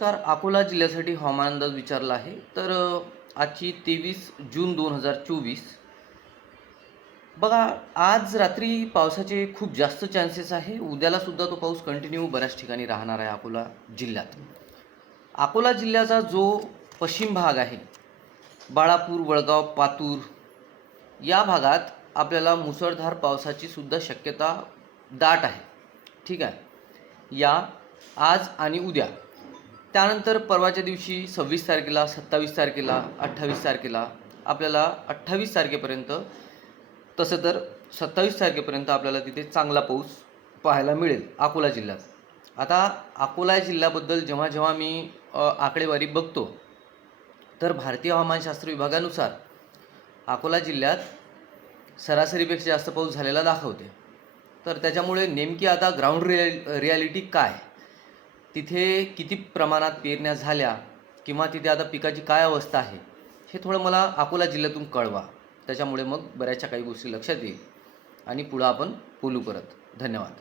नमस्कार अकोला जिल्ह्यासाठी हवामान अंदाज विचारला आहे. तर आजची तेवीस जून दोन हजार चोवीस. बघा आज रात्री पावसाचे खूप जास्त चान्सेस आहे. उद्यालासुद्धा तो पाऊस कंटिन्यू बऱ्याच ठिकाणी राहणार आहे अकोला जिल्ह्यात. अकोला जिल्ह्याचा जो पश्चिम भाग आहे बाळापूर वळगाव पातूर या भागात आपल्याला मुसळधार पावसाची सुद्धा शक्यता दाट आहे. ठीक आहे? या आज आणि उद्या. त्यानंतर परवाच्या दिवशी सव्वीस तारखेला सत्तावीस तारखेला अठ्ठावीस तारखेला आपल्याला अठ्ठावीस तारखेपर्यंत तसं तर सत्तावीस तारखेपर्यंत आपल्याला तिथे चांगला पाऊस पाहायला मिळेल अकोला जिल्ह्यात. आता अकोला जिल्ह्याबद्दल जेव्हा जेव्हा मी आकडेवारी बघतो तर भारतीय हवामानशास्त्र विभागानुसार अकोला जिल्ह्यात सरासरीपेक्षा जास्त पाऊस झालेला दाखवते. तर त्याच्यामुळे नेमकी आता ग्राउंड रिया रियालिटी काय? तिथे किती प्रमाणात पेरण्या झाल्या किंवा तिथे आता पिकाची काय अवस्था आहे हे थोडं मला अकोला जिल्ह्यातून कळवा. त्याच्यामुळे मग बऱ्याचशा काही गोष्टी लक्षात येईल आणि पुढं आपण बोलू परत. धन्यवाद.